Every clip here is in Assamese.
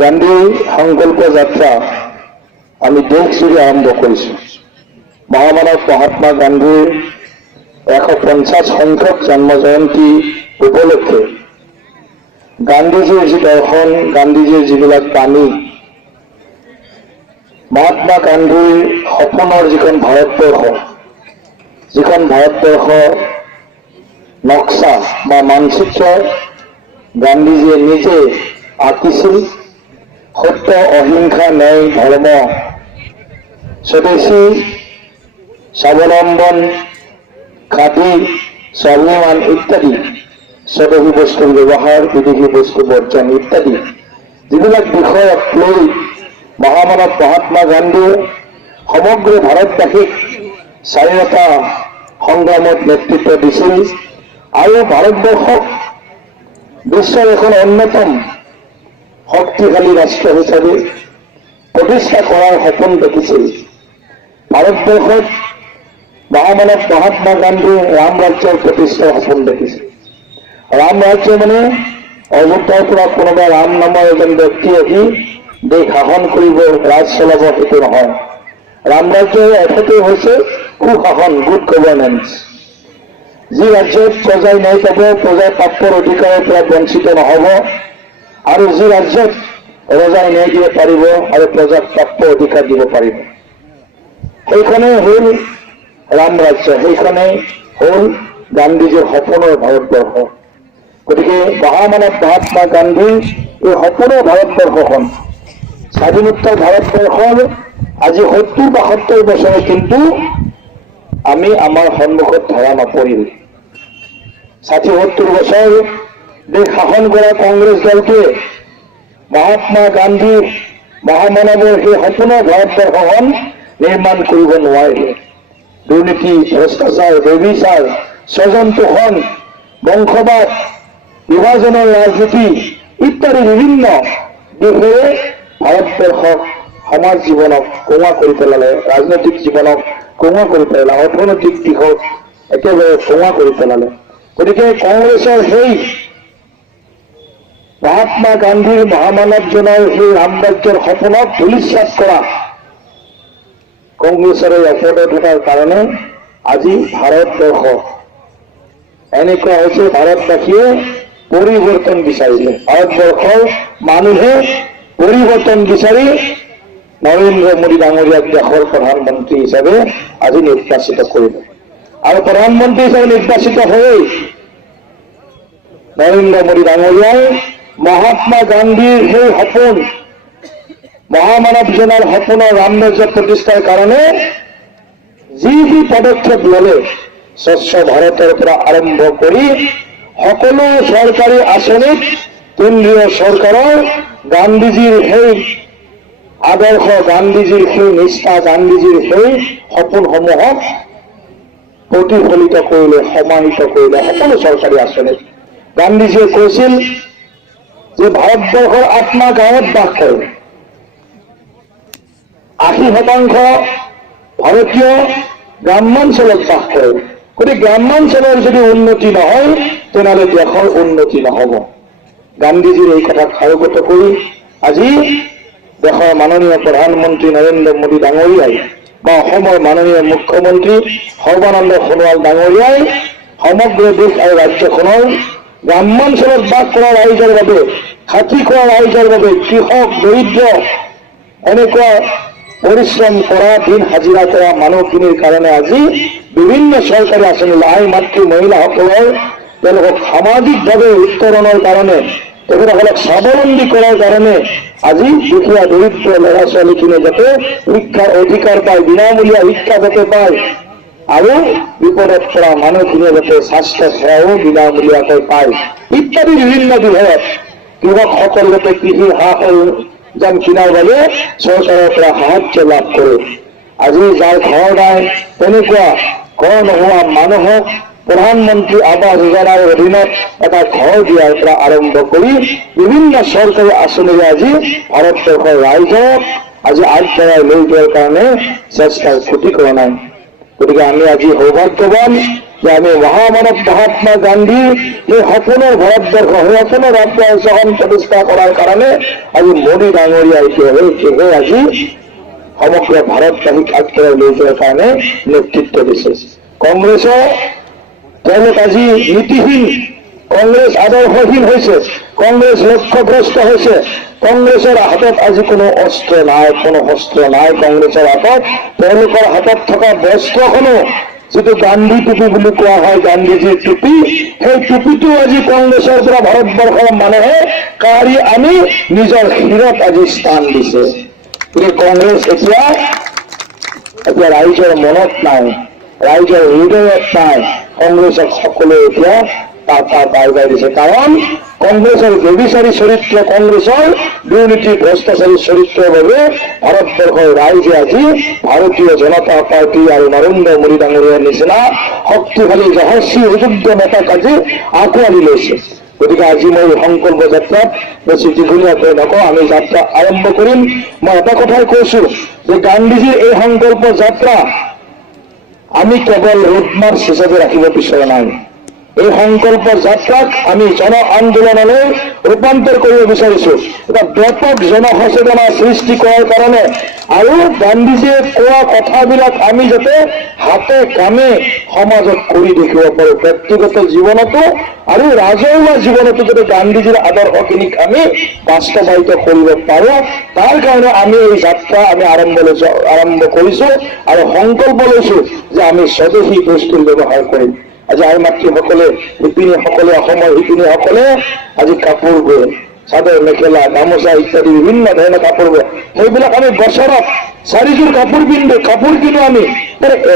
গান্ধী সংকল্প যাত্ৰা আমি দেশজুৰি আৰম্ভ কৰিছোঁ। মহামানৱ মহাত্মা গান্ধীৰ 150 সংখ্যক জন্ম জয়ন্তী উপলক্ষে গান্ধীজীৰ যি দৰ্শন, গান্ধীজীৰ যিবিলাক বাণী, মহাত্মা গান্ধীৰ সপোনৰ যিখন ভাৰতবৰ্ষ নক্সা বা মানচিত্ৰ গান্ধীজীয়ে নিজে আঁকিছিল। সত্য, অহিংসা, ন্যায়, ধৰ্ম, স্বদেশী, স্বাৱলম্বন, খাদী, স্বাভিমান ইত্যাদি, স্বদেশী বস্তুৰ ব্যৱহাৰ, বিদেশী বস্তু বৰ্জন ইত্যাদি যিবিলাক বিষয়ক লৈ মহামানৱ মহাত্মা গান্ধীয়ে সমগ্ৰ ভাৰতবাসীক স্বাধীনতা সংগ্ৰামত নেতৃত্ব দিছিল আৰু ভাৰতবৰ্ষক বিশ্বৰ এখন অন্যতম শক্তিশালী ৰাষ্ট্ৰ হিচাপে প্ৰতিষ্ঠা কৰাৰ সপোন দেখিছিল। ভাৰতবৰ্ষত মহামানৱ মহাত্মা গান্ধীয়ে ৰাম ৰাজ্যৰ প্ৰতিষ্ঠাৰ সপোন দেখিছিল। ৰাম ৰাজ্য মানে অযোধ্যাৰ পৰা কোনোবা ৰাম নামৰ এজন ব্যক্তি আহি দেশ শাসন কৰিব, ৰাজ চলাব, সেইটো নহয়। ৰাম ৰাজ্যৰ অৰ্থটো হৈছে সুশাসন, গুড গভৰ্নেন্স। যি ৰাজ্যত প্ৰজাই ন্যায় পাব, প্ৰজাৰ প্ৰাপ্যৰ অধিকাৰৰ পৰা বঞ্চিত নহব, আৰু যি ৰাজ্যত ৰজাই ন্যায় দিব পাৰিব আৰু প্ৰজাক প্ৰাপ্য অধিকাৰ দিব পাৰিব, সেইখনেই হ'ল ৰাম ৰাজ্য, সেইখনেই হ'ল গান্ধীজীৰ সপোনৰ ভাৰতবৰ্ষ। গতিকে মহামানৱ মহাত্মা গান্ধীৰ এই সপোনৰ ভাৰতবৰ্ষখন, স্বাধীনোত্তৰ ভাৰতবৰ্ষৰ আজি 70-72 বছৰে কিন্তু আমি আমাৰ সন্মুখত ধৰা নপৰিল। 60-70 বছৰ দেশ শাসন কৰা কংগ্ৰেছ দলটোৱে মহাত্মা গান্ধীৰ মহামানৱৰ সেই সপোনৰ ভাৰতবৰ্ষখন নিৰ্মাণ কৰিব নোৱাৰিলে। দুৰ্নীতি, ভ্ৰষ্টাচাৰ, ব্যভিচাৰ, স্বজন তোষণ, বংশবাদ, বিভাজনৰ ৰাজনীতি ইত্যাদি বিভিন্ন দিশেৰে ভাৰতবৰ্ষক সমাজ জীৱনক কোঙা কৰি পেলালে, ৰাজনৈতিক জীৱনক কোঙা কৰি পেলালে, অৰ্থনৈতিক দিশক একেবাৰে কোঙা কৰি পেলালে। গতিকে কংগ্ৰেছৰ সেই মহাত্মা গান্ধীৰ মহামানৱজনৰ সেই ৰামৰাজ্যৰ সপোনক ধূলিসাৎ কৰা কংগ্ৰেছৰ এই অপদাৰ্থতাৰ কাৰণে আজি ভাৰতবৰ্ষ এনেকুৱা হৈছে, ভাৰতবাসীয়ে পৰিৱৰ্তন বিচাৰিলে। ভাৰতবৰ্ষৰ মানুহে পৰিৱৰ্তন বিচাৰি নৰেন্দ্ৰ মোদী ডাঙৰীয়াক দেশৰ প্ৰধানমন্ত্ৰী হিচাপে আজি নিৰ্বাচিত কৰিলে। আৰু প্ৰধানমন্ত্ৰী হিচাপে নিৰ্বাচিত হৈ নৰেন্দ্ৰ মোদী ডাঙৰীয়াই মহাত্মা গান্ধীৰ সেই সপোন, মহামানৱজনৰ সপোনৰ ৰামৰাজ্য প্ৰতিষ্ঠাৰ কাৰণে যি পদক্ষেপ ললে, স্বচ্ছ ভাৰতৰ পৰা আৰম্ভ কৰি সকলো চৰকাৰী আঁচনিত কেন্দ্ৰীয় চৰকাৰৰ গান্ধীজীৰ সেই আদৰ্শ, গান্ধীজীৰ সেই নিষ্ঠা, গান্ধীজীৰ সেই সপোনসমূহক প্ৰতিফলিত কৰিলে, সমাহিত কৰিলে সকলো চৰকাৰী আঁচনিত। গান্ধীজীয়ে কৈছিল যে ভাৰতবৰ্ষৰ আত্মা গাঁৱত বাস কৰে, 80% ভাৰতীয় গ্ৰাম্যাঞ্চলত বাস কৰে। গতিকে গ্ৰাম্যাঞ্চলৰ যদি উন্নতি নহয় তেনেহ'লে দেশৰ উন্নতি নহ'ব। গান্ধীজীৰ এই কথাক অৱগত কৰি আজি দেশৰ মাননীয় প্ৰধানমন্ত্ৰী নৰেন্দ্ৰ মোদী ডাঙৰীয়াই বা অসমৰ মাননীয় মুখ্যমন্ত্ৰী সৰ্বানন্দ সোণোৱাল ডাঙৰীয়াই সমগ্ৰ দেশ আৰু ৰাজ্যখনৰ গ্ৰাম্যাঞ্চলত বাস কৰা ৰাইজৰ বাবে, খাতি খোৱা ৰাইজৰ বাবে, কৃষক, দৰিদ্ৰ, এনেকুৱা পৰিশ্ৰম কৰা, দিন হাজিৰা কৰা মানুহখিনিৰ কাৰণে আজি বিভিন্ন চৰকাৰী আঁচনি, আই মাতৃ মহিলাসকলৰ তেওঁলোকক সামাজিকভাৱে উত্তৰণৰ কাৰণে, তেখেতসকলক স্বাৱলম্বী কৰাৰ কাৰণে আজি দুখীয়া দৰিদ্ৰ ল'ৰা ছোৱালীখিনিয়ে যাতে শিক্ষাৰ অধিকাৰ পায়, বিনামূলীয়া শিক্ষা যাতে পায়, আৰু বিপদত পৰা মানুহখিনিয়ে যাতে স্বাস্থ্য সেৱাও বিনামূলীয়াকৈ পায় ইত্যাদি বিভিন্ন বিষয়ত কৃষকসকল যাতে কৃষি সা-সৰঞ্জাম কিনাৰ বাবে চৰকাৰৰ পৰা সাহায্য লাভ কৰে। আজি যাৰ ঘৰ নাই তেনেকুৱা ঘৰ নোহোৱা মানুহক প্ৰধানমন্ত্ৰী আৱাস যোজনাৰ অধীনত এটা ঘৰ দিয়াৰ পৰা আৰম্ভ কৰি বিভিন্ন চৰকাৰী আঁচনিৰে আজি ভাৰতবৰ্ষৰ ৰাইজক আজি আগবঢ়াই লৈ যোৱাৰ কাৰণে চেষ্টাৰ ক্ষতি কৰা নাই। গতিকে আমি আজি সৌভাগ্যৱান যে আমি মহামানৱ মহাত্মা গান্ধীৰ এই সপোনৰ ভাৰতবৰ্ষ সেই সপোনৰ ৰাষ্ট্ৰখন প্ৰতিষ্ঠা কৰাৰ কাৰণে আজি মোদী ডাঙৰীয়া এতিয়াহে আজি সমগ্ৰ ভাৰতবাসীক আগবঢ়াই লৈ যোৱাৰ কাৰণে নেতৃত্ব দিছে। কংগ্ৰেছৰ তেওঁলোক আজি নীতিহীন, কংগ্ৰেছ আদৰ্শহীন হৈছে, কংগ্ৰেছ লক্ষ্যভ্ৰষ্ট হৈছে। কংগ্ৰেছৰ হাতত আজি কোনো অস্ত্ৰ নাই, কোনো শস্ত্ৰ নাই কংগ্ৰেছৰ হাতত। তেওঁলোকৰ হাতত থকা বস্ত্ৰখনো যিটো গান্ধী টুপি বুলি কোৱা হয়, গান্ধীজীৰ টুপি, সেই টুপিটো আজি কংগ্ৰেছৰ পৰা ভাৰতবৰ্ষৰ মানুহে কাঢ়ি আনি নিজৰ শিৰত আজি স্থান দিছে। গতিকে কংগ্ৰেছ এতিয়া ৰাইজৰ মনত নাই, ৰাইজৰ হৃদয়ত নাই। কংগ্ৰেছক সকলোৱে এতিয়া বাই দিছে। কাৰণ কংগ্ৰেছৰ ব্যভিচাৰী চৰিত্ৰ, কংগ্ৰেছৰ দুৰ্নীতি ভ্ৰষ্টাচাৰী চৰিত্ৰৰ বাবে ভাৰতবৰ্ষৰ ৰাইজে আজি ভাৰতীয় জনতা পাৰ্টি আৰু নৰেন্দ্ৰ মোদী ডাঙৰীয়াৰ নিচিনা শক্তিশালী যশস্বী সুযোগ্য নেতাক আজি আঁকোৱালি লৈছে। গতিকে আজি মই সংকল্প যাত্ৰাত বেছি দীঘলীয়াকৈ নকওঁ, আমি যাত্ৰা আৰম্ভ কৰিম। মই এটা কথাই কৈছো যে গান্ধীজীৰ এই সংকল্প যাত্ৰা আমি কেৱল ৰোড মাৰ্চ হিচাপে ৰাখিব বিচৰা নাই। এই সংকল্প যাত্ৰাক আমি জন আন্দোলনলৈ ৰূপান্তৰ কৰিব বিচাৰিছো। এটা ব্যাপক জনসচেতনা সৃষ্টি কৰাৰ কাৰণে আৰু গান্ধীজীয়ে কোৱা কথাবিলাক আমি যাতে হাতে কামে সমাজত কৰি দেখিব পাৰো, ব্যক্তিগত জীৱনতো আৰু ৰাজহুৱা জীৱনতো যাতে গান্ধীজীৰ আদৰ্শখিনিক আমি বাস্তৱায়িত কৰিব পাৰো, তাৰ কাৰণে আমি এই যাত্ৰা আমি আৰম্ভ কৰিছো আৰু সংকল্প লৈছো যে আমি স্বদেশী বস্তুৰ ব্যৱহাৰ কৰিম। আজি আই মাতৃসকলে, শিপিনীসকলে, অসমৰ শিপিনীসকলে আজি কাপোৰ বয়, চাদৰ মেখেলা গামোচা ইত্যাদি বিভিন্ন ধৰণৰ কাপোৰ বয়। সেইবিলাক আমি বছৰত 4যোৰ কাপোৰ কিনো আমি।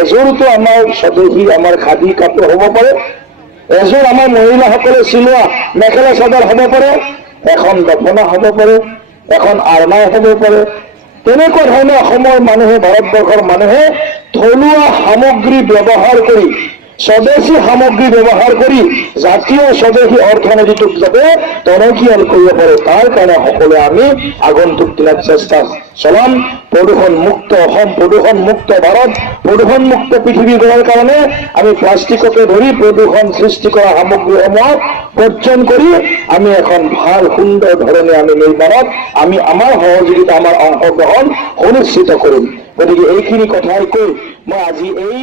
এযোৰতো আমাৰ স্বদেশী, আমাৰ খাদী কাপোৰ হ'ব পাৰে, এযোৰ আমাৰ মহিলাসকলে চিলোৱা মেখেলা চাদৰ হ'ব পাৰে, এখন দখনা হ'ব পাৰে, এখন আৰনাই হ'ব পাৰে। তেনেকুৱা ধৰণে অসমৰ মানুহে, ভাৰতবৰ্ষৰ মানুহে থলুৱা সামগ্ৰী ব্যৱহাৰ কৰি, স্বদেশী সামগ্ৰী ব্যৱহাৰ কৰি জাতীয় স্বদেশী অৰ্থনীতিটোক যাতে টনকিয়াল কৰিব পাৰে, তাৰ কাৰণে সকলোৱে আমি আগন্তুক দিনত চেষ্টা চলাম। প্ৰদূষণমুক্ত অসম, প্ৰদূষণমুক্ত ভাৰত, প্ৰদূষণমুক্ত পৃথিৱী গঢ়াৰ কাৰণে আমি প্লাষ্টিককে ধৰি প্ৰদূষণ সৃষ্টি কৰা সামগ্ৰীসমূহক বৰ্জন কৰি আমি এখন ভাল সুন্দৰ ধৰণে আমি নিৰ্মাণত আমি আমাৰ সহযোগিতা, আমাৰ অংশগ্ৰহণ সুনিশ্চিত কৰিম। গতিকে এইখিনি কথাই কৈ মই আজি এই